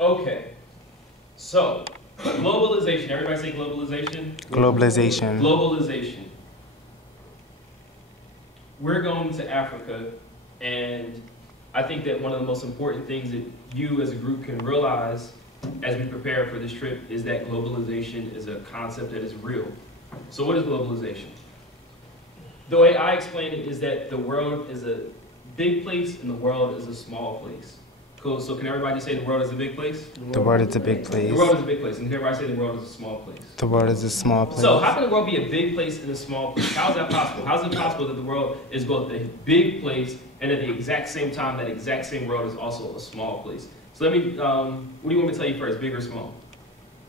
Okay, so globalization. Everybody say globalization. Globalization. Globalization. We're going to Africa, and I think that one of the most important things that you as a group can realize as we prepare for this trip is that globalization is a concept that is real. So what is globalization? The way I explain it is that the world is a big place and the world is a small place. Cool, so can everybody say the world is a big place? The world is a big place. The world is a big place, and can everybody say the world is a small place? The world is a small place. So how can the world be a big place and a small place? How is that possible? How is it possible that the world is both a big place and at the exact same time that exact same world is also a small place? So let me, what do you want me to tell you first, big or small?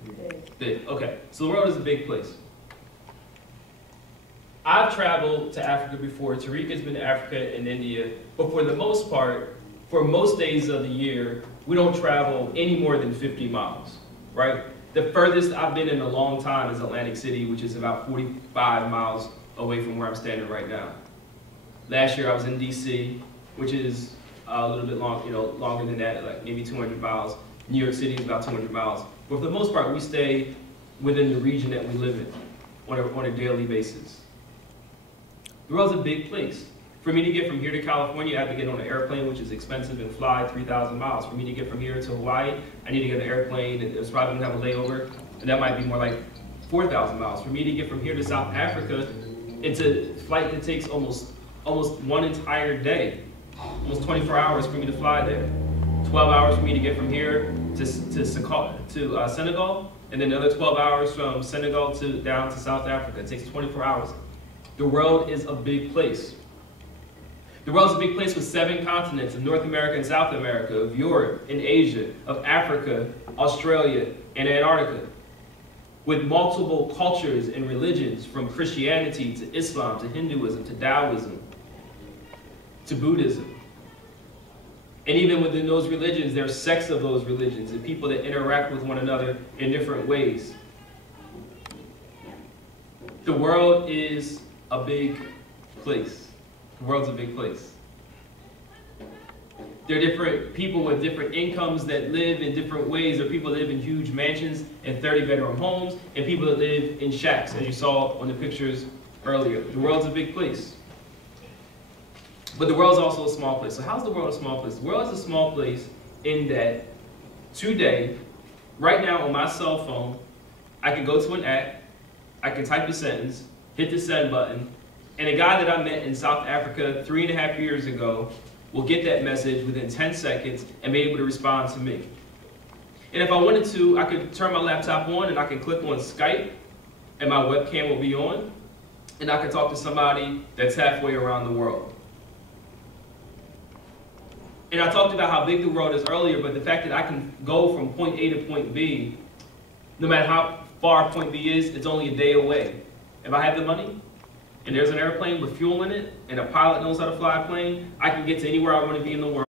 Big. Big, okay. So the world is a big place. I've traveled to Africa before. Tariq has been to Africa and India, but for the most part, for most days of the year, we don't travel any more than 50 miles, right? The furthest I've been in a long time is Atlantic City, which is about 45 miles away from where I'm standing right now. Last year I was in DC, which is a little bit long, longer than that, like maybe 200 miles. New York City is about 200 miles. But for the most part, we stay within the region that we live in on a daily basis. The world's a big place. For me to get from here to California, I have to get on an airplane, which is expensive, and fly 3,000 miles. For me to get from here to Hawaii, I need to get an airplane, and it's probably gonna have a layover, and that might be more like 4,000 miles. For me to get from here to South Africa, it's a flight that takes almost one entire day, almost 24 hours for me to fly there. 12 hours for me to get from here to Senegal, and then another 12 hours from Senegal down to South Africa. It takes 24 hours. The world is a big place. The world is a big place with 7 continents of North America and South America, of Europe and Asia, of Africa, Australia, and Antarctica, with multiple cultures and religions, from Christianity to Islam to Hinduism to Taoism to Buddhism. And even within those religions, there are sects of those religions and people that interact with one another in different ways. The world is a big place. The world's a big place. There are different people with different incomes that live in different ways. There are people that live in huge mansions and 30-bedroom homes, and people that live in shacks, as you saw on the pictures earlier. The world's a big place. But the world's also a small place. So how's the world a small place? The world is a small place in that today, right now on my cell phone, I can go to an app, I can type a sentence, hit the send button, and a guy that I met in South Africa 3.5 years ago will get that message within 10 seconds and be able to respond to me. And if I wanted to, I could turn my laptop on and I can click on Skype and my webcam will be on, and I could talk to somebody that's halfway around the world. And I talked about how big the world is earlier, but the fact that I can go from point A to point B, no matter how far point B is, it's only a day away. If I have the money, and there's an airplane with fuel in it, and a pilot knows how to fly a plane, I can get to anywhere I want to be in the world.